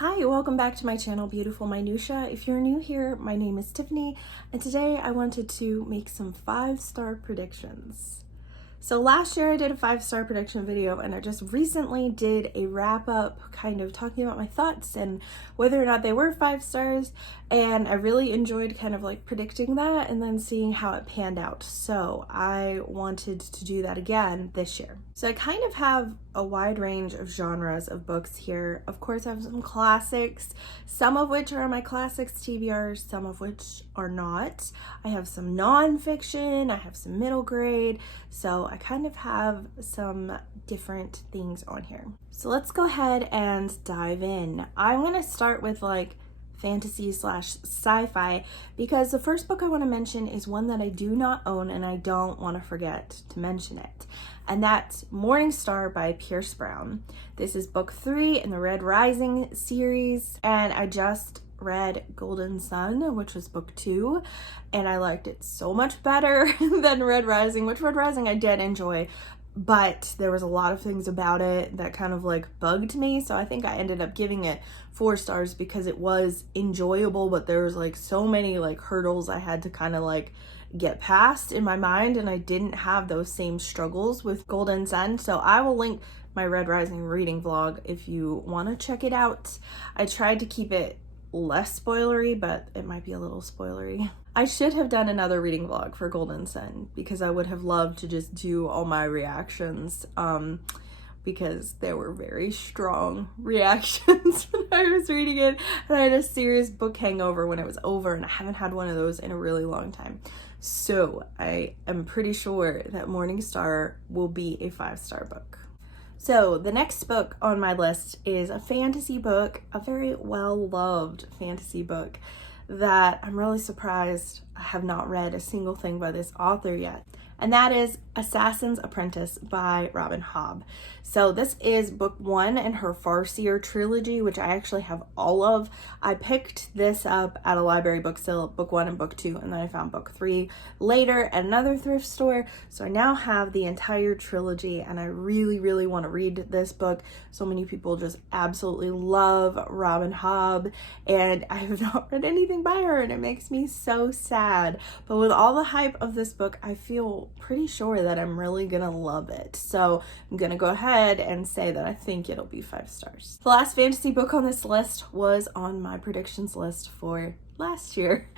Hi, welcome back to my channel, Beautiful Minutia. If you're new here, my name is Tiffany, and today I wanted to make some 5-star predictions. So last year I did a 5-star prediction video, and I just recently did a wrap up kind of talking about my thoughts and whether or not they were 5 stars, and I really enjoyed kind of like predicting that and then seeing how it panned out. So I wanted to do that again this year. So I kind of have a wide range of genres of books here. Of course, I have some classics, some of which are my classics TBRs, some of which are not. I have some nonfiction, I have some middle grade, so I kind of have some different things on here. So let's go ahead and dive in. I want to start with like fantasy / sci-fi because the first book I want to mention is one that I do not own and I don't want to forget to mention it. And that's Morning Star by Pierce Brown. This is book 3 in the Red Rising series, and I just read Golden Sun, which was book 2, and I liked it so much better than Red Rising, which Red Rising I did enjoy, but there was a lot of things about it that kind of like bugged me, so I think I ended up giving it 4 stars because it was enjoyable, but there was like so many like hurdles I had to kind of like get past in my mind, and I didn't have those same struggles with Golden Sun. So I will link my Red Rising reading vlog if you want to check it out. I tried to keep it less spoilery, but it might be a little spoilery. I should have done another reading vlog for Golden Sun because I would have loved to just do all my reactions because there were very strong reactions when I was reading it, and I had a serious book hangover when it was over, and I haven't had one of those in a really long time. So I am pretty sure that Morning Star will be a 5-star book. So the next book on my list is a fantasy book, a very well-loved fantasy book that I'm really surprised I have not read a single thing by this author yet. And that is Assassin's Apprentice by Robin Hobb. So this is book 1 in her Farseer trilogy, which I actually have all of. I picked this up at a library book sale, book 1 and book 2, and then I found book 3 later at another thrift store. So I now have the entire trilogy, and I really, really want to read this book. So many people just absolutely love Robin Hobb, and I have not read anything by her, and it makes me so sad. But with all the hype of this book, I feel pretty sure that I'm really gonna love it. So I'm gonna go ahead and say that I think it'll be 5 stars. The last fantasy book on this list was on my predictions list for last year,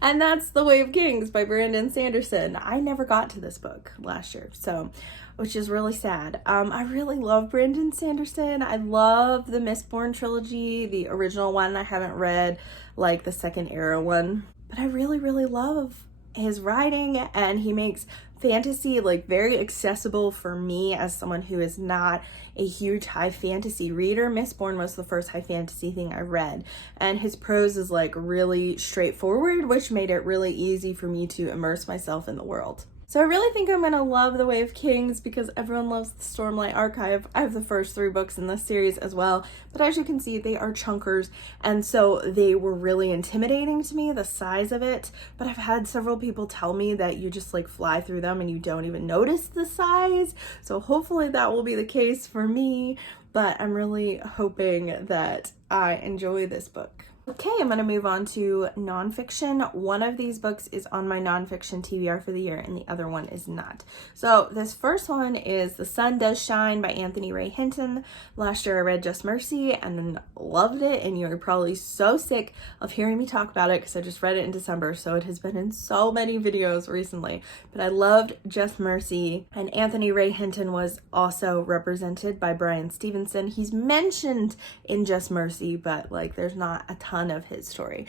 and that's The Way of Kings by Brandon Sanderson. I never got to this book last year, so which is really sad. I really love Brandon Sanderson. I love the Mistborn trilogy, the original one. I haven't read like the second era one, but I really, really love his writing, and he makes fantasy like very accessible for me as someone who is not a huge high fantasy reader. Mistborn was the first high fantasy thing I read, and his prose is like really straightforward, which made it really easy for me to immerse myself in the world. So I really think I'm gonna love The Way of Kings because everyone loves the Stormlight Archive. I have the first 3 books in this series as well, but as you can see, they are chunkers, and so they were really intimidating to me, the size of it. But I've had several people tell me that you just like fly through them and you don't even notice the size. So hopefully that will be the case for me, but I'm really hoping that I enjoy this book. Okay, I'm going to move on to nonfiction. One of these books is on my nonfiction TBR for the year, and the other one is not. So this first one is The Sun Does Shine by Anthony Ray Hinton. Last year I read Just Mercy and loved it, and you're probably so sick of hearing me talk about it because I just read it in December, so it has been in so many videos recently. But I loved Just Mercy, and Anthony Ray Hinton was also represented by Bryan Stevenson. He's mentioned in Just Mercy, but like there's not a ton of his story.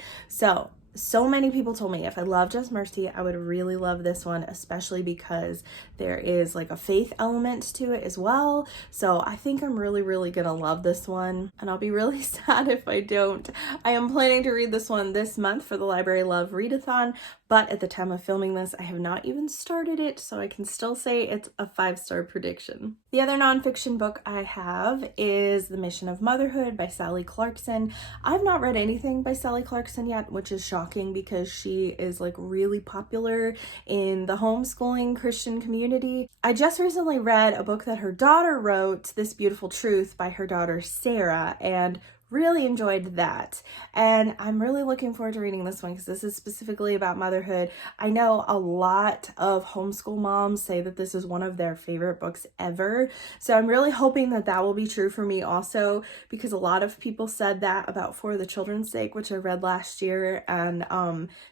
So many people told me if I love Just Mercy, I would really love this one, especially because there is like a faith element to it as well. So I think I'm really, really gonna love this one, and I'll be really sad if I don't. I am planning to read this one this month for the Library Love Readathon, but at the time of filming this, I have not even started it, so I can still say it's a 5-star prediction. The other nonfiction book I have is The Mission of Motherhood by Sally Clarkson. I've not read anything by Sally Clarkson yet, which is shocking because she is like really popular in the homeschooling Christian community. I just recently read a book that her daughter wrote, This Beautiful Truth by her daughter Sarah, and really enjoyed that. And I'm really looking forward to reading this one because this is specifically about motherhood. I know a lot of homeschool moms say that this is one of their favorite books ever. So I'm really hoping that that will be true for me also, because a lot of people said that about For the Children's Sake, which I read last year, and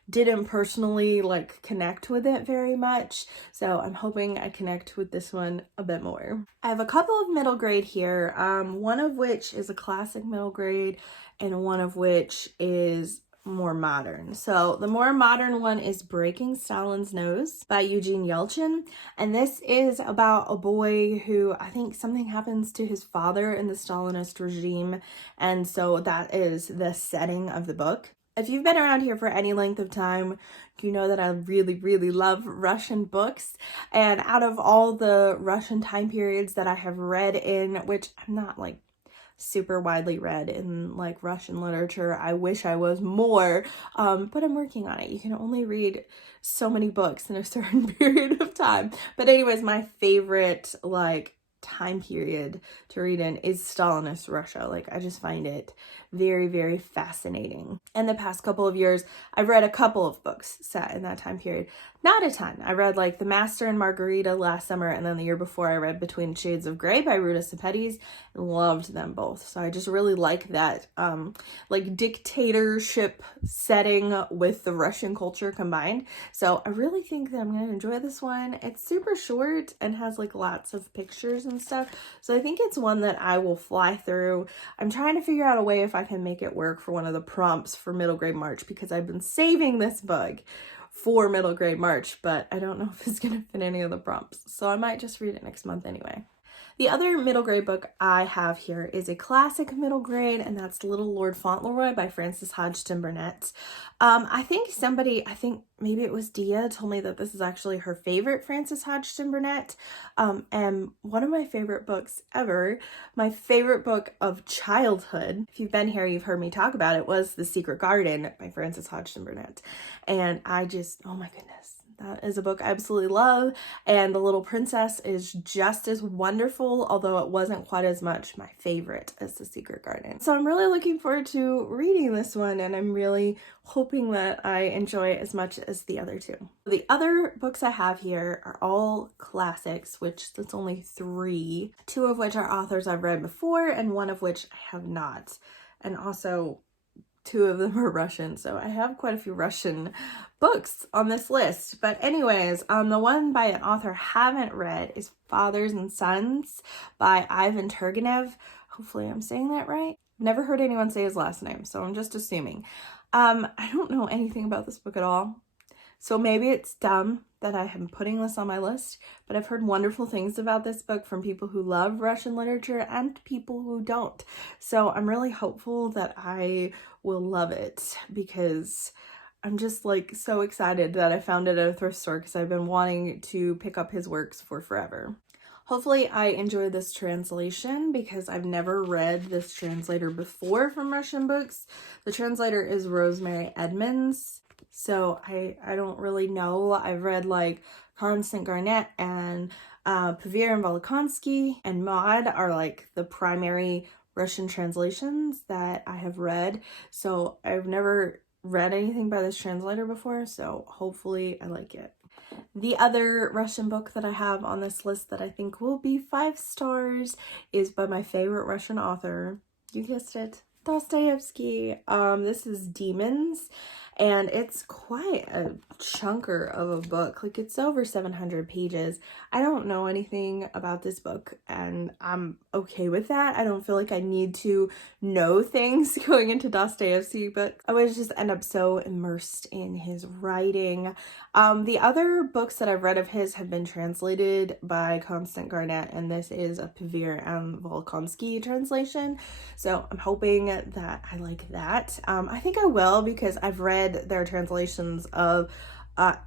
didn't personally like connect with it very much. So I'm hoping I connect with this one a bit more. I have a couple of middle grade here, one of which is a classic middle grade and one of which is more modern. So the more modern one is Breaking Stalin's Nose by Eugene Yelchin. And this is about a boy who, I think something happens to his father in the Stalinist regime. And so that is the setting of the book. If you've been around here for any length of time, you know that I really, really love Russian books. And out of all the Russian time periods that I have read in, which I'm not like super widely read in like Russian literature, I wish I was more, but I'm working on it. You can only read so many books in a certain period of time. But anyways, my favorite like time period to read in is Stalinist Russia. Like, I just find it very, very fascinating. In the past couple of years, I've read a couple of books set in that time period. Not a ton. I read like The Master and Margarita last summer, and then the year before I read Between Shades of Grey by Ruta Sepetys, and loved them both. So I just really like that like dictatorship setting with the Russian culture combined. So I really think that I'm going to enjoy this one. It's super short and has like lots of pictures and stuff. So I think it's one that I will fly through. I'm trying to figure out a way if I can make it work for one of the prompts for middle grade March, because I've been saving this book for middle grade March, but I don't know if it's gonna fit any of the prompts. So I might just read it next month anyway. The other middle grade book I have here is a classic middle grade, and that's Little Lord Fauntleroy by Frances Hodgson Burnett. I think maybe it was Dia, told me that this is actually her favorite Frances Hodgson Burnett, and one of my favorite books ever. My favorite book of childhood, if you've been here, you've heard me talk about it, was The Secret Garden by Frances Hodgson Burnett. And I just, oh my goodness. That is a book I absolutely love, and The Little Princess is just as wonderful, although it wasn't quite as much my favorite as The Secret Garden. So I'm really looking forward to reading this one, and I'm really hoping that I enjoy it as much as the other two. The other books I have here are all classics, which that's only 3, 2 of which are authors I've read before, and 1 of which I have not. And also 2 of them are Russian, so I have quite a few Russian books on this list. But anyways, the one by an author I haven't read is Fathers and Sons by Ivan Turgenev. Hopefully I'm saying that right. Never heard anyone say his last name, so I'm just assuming. I don't know anything about this book at all, so maybe it's dumb that I am putting this on my list, but I've heard wonderful things about this book from people who love Russian literature and people who don't. So I'm really hopeful that I will love it, because I'm just like so excited that I found it at a thrift store, because I've been wanting to pick up his works for forever. Hopefully I enjoy this translation, because I've never read this translator before from Russian books. The translator is Rosemary Edmonds. So I don't really know. I've read like Constant Garnett and Pavir and Volokonsky and Maud are like the primary Russian translations that I have read. So I've never read anything by this translator before, so hopefully I like it. The other Russian book that I have on this list that I think will be 5 stars is by my favorite Russian author. You guessed it, Dostoevsky. This is Demons, and it's quite a chunker of a book. Like, it's over 700 pages. I don't know anything about this book, and I'm okay with that. I don't feel like I need to know things going into Dostoevsky books. I always just end up so immersed in his writing. The other books that I've read of his have been translated by Constant Garnett, and this is a Pavir and Volokonsky translation. So I'm hoping that I like that. I think I will, because I've read their translations of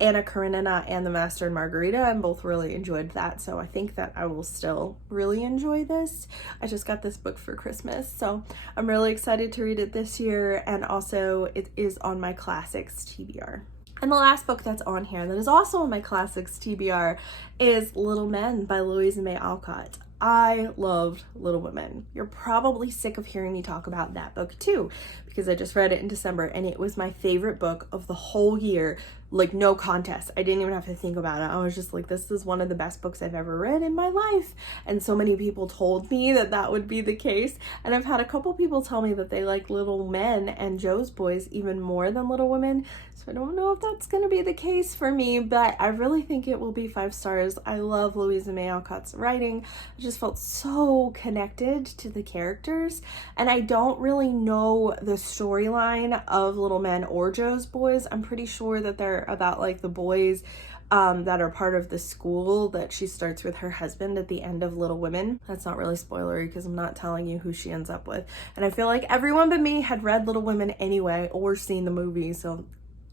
Anna Karenina and The Master and Margarita, and both really enjoyed that. So I think that I will still really enjoy this. I just got this book for Christmas, so I'm really excited to read it this year, and also it is on my classics TBR. And the last book that's on here that is also on my classics TBR is Little Men by Louisa May Alcott. I loved Little Women. You're probably sick of hearing me talk about that book too, because I just read it in December and it was my favorite book of the whole year. Like, no contest. I didn't even have to think about it. I was just like, this is one of the best books I've ever read in my life. And so many people told me that that would be the case. And I've had a couple people tell me that they like Little Men and Joe's Boys even more than Little Women. So I don't know if that's going to be the case for me, but I really think it will be 5 stars. I love Louisa May Alcott's writing. I just felt so connected to the characters. And I don't really know the storyline of Little Men or Joe's Boys. I'm pretty sure that they're about like the boys that are part of the school that she starts with her husband at the end of Little Women. That's not really spoilery because I'm not telling you who she ends up with. And I feel like everyone but me had read Little Women anyway or seen the movie, so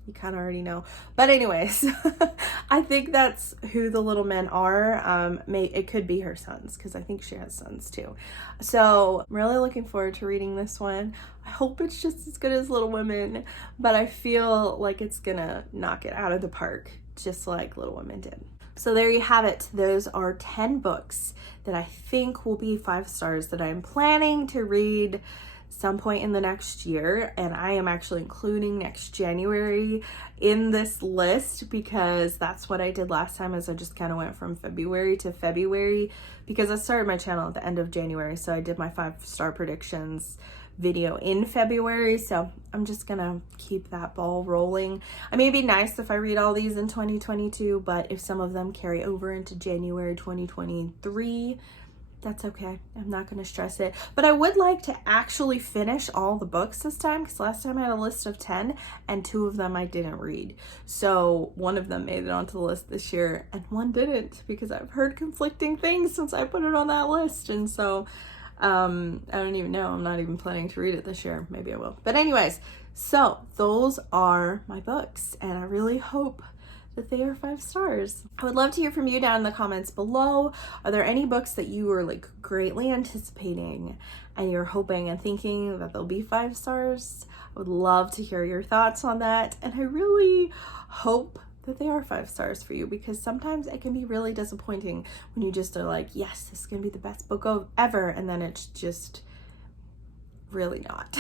you kind of already know. But anyways, I think that's who the Little Men are. It could be her sons because I think she has sons too. So I'm really looking forward to reading this one. I hope it's just as good as Little Women, but I feel like it's gonna knock it out of the park just like Little Women did. So there you have it. Those are 10 books that I think will be 5 stars that I'm planning to read some point in the next year, and I am actually including next January in this list because that's what I did last time, is I just kind of went from February to February because I started my channel at the end of January, so I did my 5-star predictions video in February, so I'm just gonna keep that ball rolling. I mean, it'd be nice if I read all these in 2022, but if some of them carry over into January 2023, that's okay. I'm not going to stress it. But I would like to actually finish all the books this time, because last time I had a list of 10 and 2 of them I didn't read. So one of them made it onto the list this year and one didn't, because I've heard conflicting things since I put it on that list. And so I don't even know. I'm not even planning to read it this year. Maybe I will. But anyways, so those are my books, and I really hope that they are 5 stars. I would love to hear from you down in the comments below. Are there any books that you are like greatly anticipating and you're hoping and thinking that they'll be 5 stars? I would love to hear your thoughts on that. And I really hope that they are 5 stars for you, because sometimes it can be really disappointing when you just are like, yes, this is gonna be the best book ever, and then it's just really not.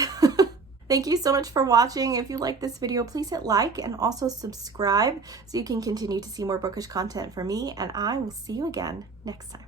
Thank you so much for watching. If you like this video, please hit like and also subscribe so you can continue to see more bookish content from me, and I will see you again next time.